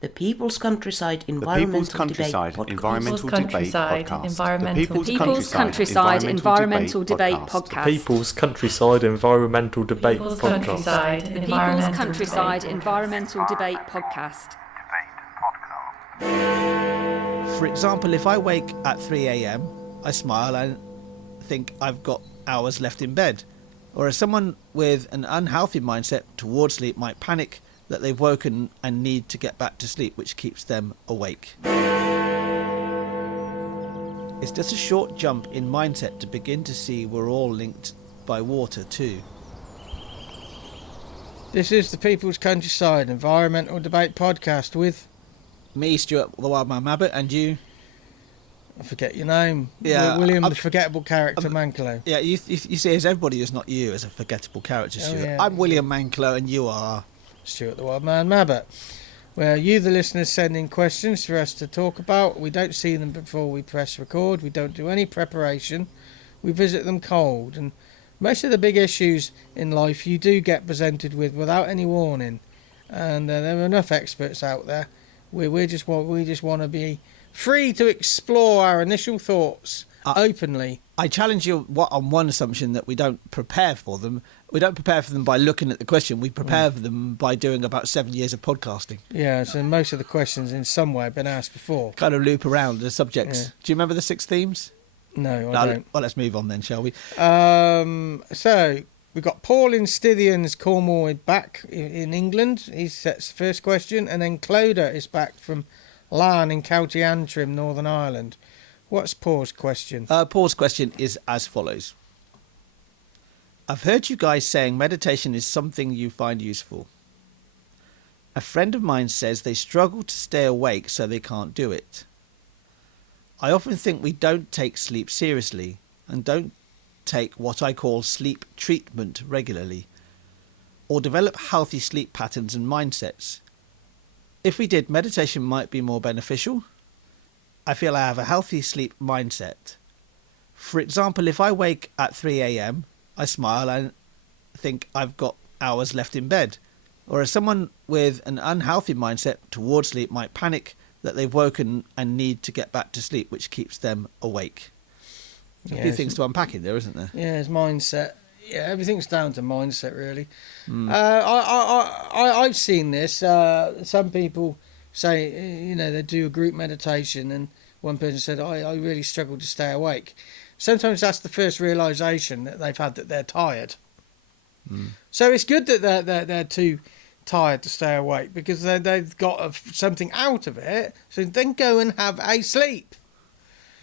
The People's Countryside The People's Environmental Countryside Debate Environmental Debate Podcast. People's Countryside Environmental Debate Podcast. People's Countryside Environmental Debate People's Podcast. Countryside Environmental Debate Podcast. For example, if I wake at 3 a.m, I smile and think I've got hours left in bed. Whereas someone with an unhealthy mindset towards sleep might panic that they've woken and need to get back to sleep, which keeps them awake. It's just a short jump in mindset to begin to see we're all linked by water too. This is the People's Countryside Environmental Debate Podcast with me, Stuart the Wildman Mabbott, and you. I forget your name. Yeah, William, the forgettable character, Manklow. Yeah, you see, as everybody who's not you as a forgettable character, Stuart. Yeah. I'm William Manklow, and you are Stuart the Wildman Mabbott. Where you, the listeners, send in questions for us to talk about. We don't see them before we press record. We don't do any preparation. We visit them cold. And most of the big issues in life you do get presented with without any warning. And there are enough experts out there. We just want to be free to explore our initial thoughts openly. I challenge you on one assumption, that we don't prepare for them. We don't prepare for them by looking at the question. We prepare for them by doing about 7 years of podcasting. Yeah, so most of the questions in some way have been asked before. Kind of loop around the subjects. Yeah. Do you remember the 6 themes? No, I don't. Well, let's move on then, shall we? So we've got Paul in Stithians, Cornwall, back in England. He sets the first question, and then Clodagh is back from Larne in County Antrim, Northern Ireland. What's Paul's question? Paul's question is as follows. I've heard you guys saying meditation is something you find useful. A friend of mine says they struggle to stay awake, so they can't do it. I often think we don't take sleep seriously and don't take what I call sleep treatment regularly, or develop healthy sleep patterns and mindsets. If we did, meditation might be more beneficial. I feel I have a healthy sleep mindset. For example, if I wake at 3 a.m, I smile and think I've got hours left in bed. Whereas someone with an unhealthy mindset towards sleep might panic that they've woken and need to get back to sleep, which keeps them awake. A few things to unpack in there, isn't there? Yeah, it's mindset. Yeah, everything's down to mindset, really. I've seen this. Some people say, they do a group meditation, and one person said, I really struggle to stay awake. Sometimes that's the first realisation that they've had, that they're tired. So it's good that they're too tired to stay awake, because they've got something out of it. So then go and have a sleep.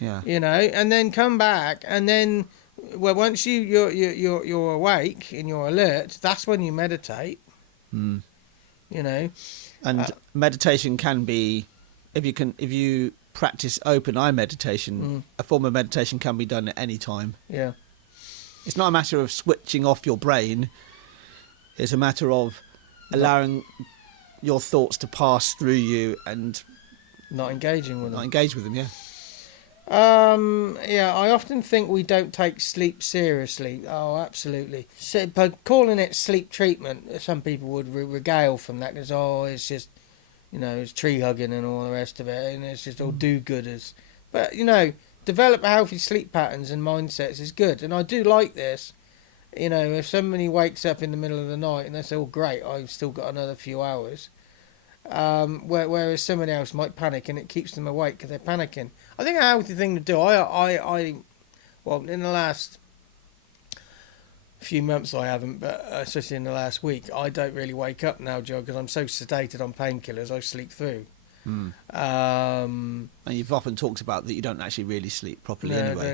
Yeah. And then come back, and then once you're awake and you're alert, that's when you meditate. And meditation can be, if you practice open eye meditation, a form of meditation can be done at any time. Yeah. It's not a matter of switching off your brain. It's a matter of allowing your thoughts to pass through you and not engaging with them. Not engage with them, yeah. I often think we don't take sleep seriously. Oh, absolutely. So, but calling it sleep treatment, some people would regale from that, because it's just, it's tree hugging and all the rest of it, and it's just all do-gooders. But develop healthy sleep patterns and mindsets is good, and I do like this. If somebody wakes up in the middle of the night and they say, "Oh, great, I've still got another few hours," whereas somebody else might panic, and it keeps them awake because they're panicking. I think a healthy thing to do. In the last few months I haven't, but especially in the last week, I don't really wake up now, Joe, because I'm so sedated on painkillers. I sleep through. And you've often talked about that you don't actually really sleep properly anyway.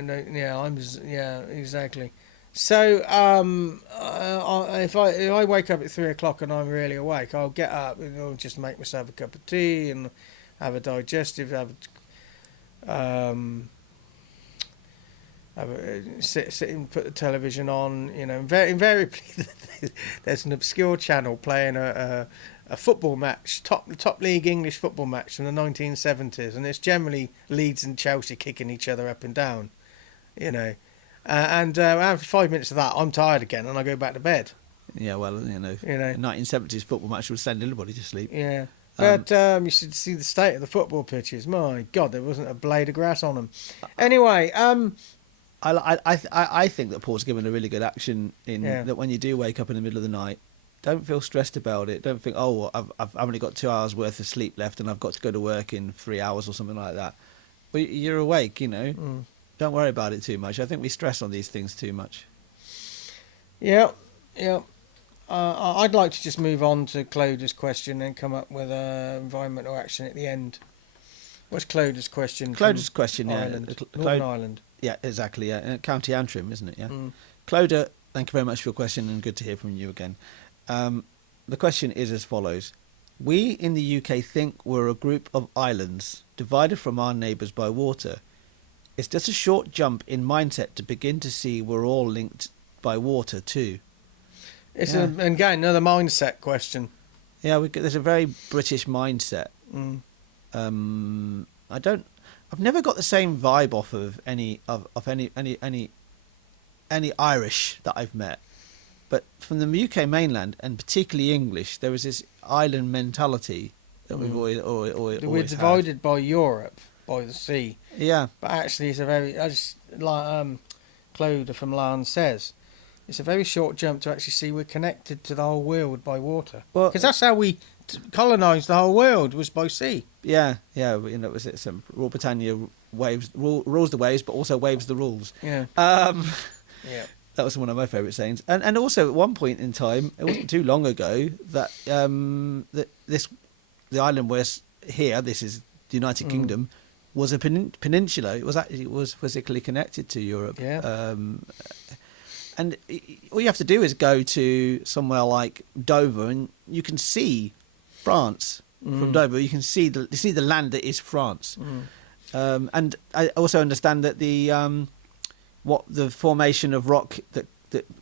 Exactly. So if I wake up at 3 o'clock and I'm really awake, I'll get up and I'll just make myself a cup of tea and have a digestive, sit and put the television on. Invariably there's an obscure channel playing a football match, top league English football match from the 1970s, and it's generally Leeds and Chelsea kicking each other up and down, and after 5 minutes of that, I'm tired again and I go back to bed. Yeah, well, a 1970s football match would send anybody to sleep. Yeah. But you should see the state of the football pitches. My God, there wasn't a blade of grass on them. Anyway, I think that Paul's given a really good action in that when you do wake up in the middle of the night, don't feel stressed about it. Don't think, oh, I've only got 2 hours worth of sleep left and I've got to go to work in 3 hours or something like that. But you're awake, you know. Don't worry about it too much. I think we stress on these things too much. Yeah. I'd like to just move on to Cloda's question and come up with environmental action at the end. What's Cloda's question? Cloda's question, Ireland, Northern Ireland. Yeah, exactly. Yeah, County Antrim, isn't it? Yeah. Cloda, thank you very much for your question and good to hear from you again. The question is as follows. We in the UK think we're a group of islands divided from our neighbours by water. It's just a short jump in mindset to begin to see we're all linked by water too. It's again another mindset question. Yeah, there's a very British mindset. I've never got the same vibe off of any Irish that I've met, but from the UK mainland and particularly English, there was this island mentality that we've always we're divided by Europe, by the sea. Yeah, but actually, it's a very, as like Cloda from Larne says, it's a very short jump to actually see we're connected to the whole world by water. Because that's how we colonised the whole world, was by sea. Yeah. You know, it's Rule Britannia rules the waves, but also waves the rules. Yeah. Yeah. That was one of my favourite sayings. And also at one point in time, it wasn't too long ago, that the island was here. This is the United Kingdom. Was a peninsula. It was physically connected to Europe. Yeah. And all you have to do is go to somewhere like Dover, and you can see France from Dover. You can see the land that is France. And I also understand that the formation of rock that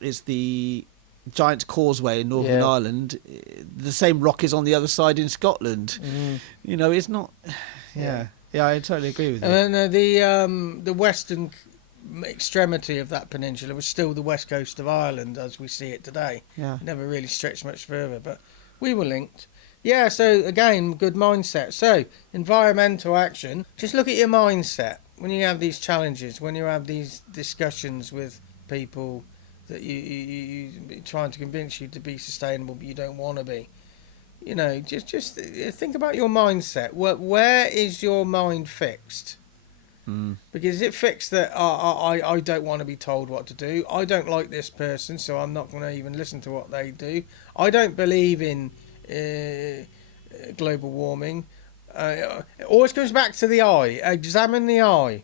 is the Giant Causeway in Northern Ireland, the same rock is on the other side in Scotland. You know, it's not. Yeah, I totally agree with you. And the western extremity of that peninsula was still the west coast of Ireland as we see it today. Yeah, it never really stretched much further, but we were linked. Yeah, so again, good mindset. So environmental action. Just look at your mindset when you have these challenges, when you have these discussions with people that you trying to convince you to be sustainable, but you don't want to be. You know, just think about your mindset. Where is your mind fixed? Because is it fixed that I don't want to be told what to do? I don't like this person, so I'm not going to even listen to what they do. I don't believe in global warming. It always comes back to the eye. Examine the eye.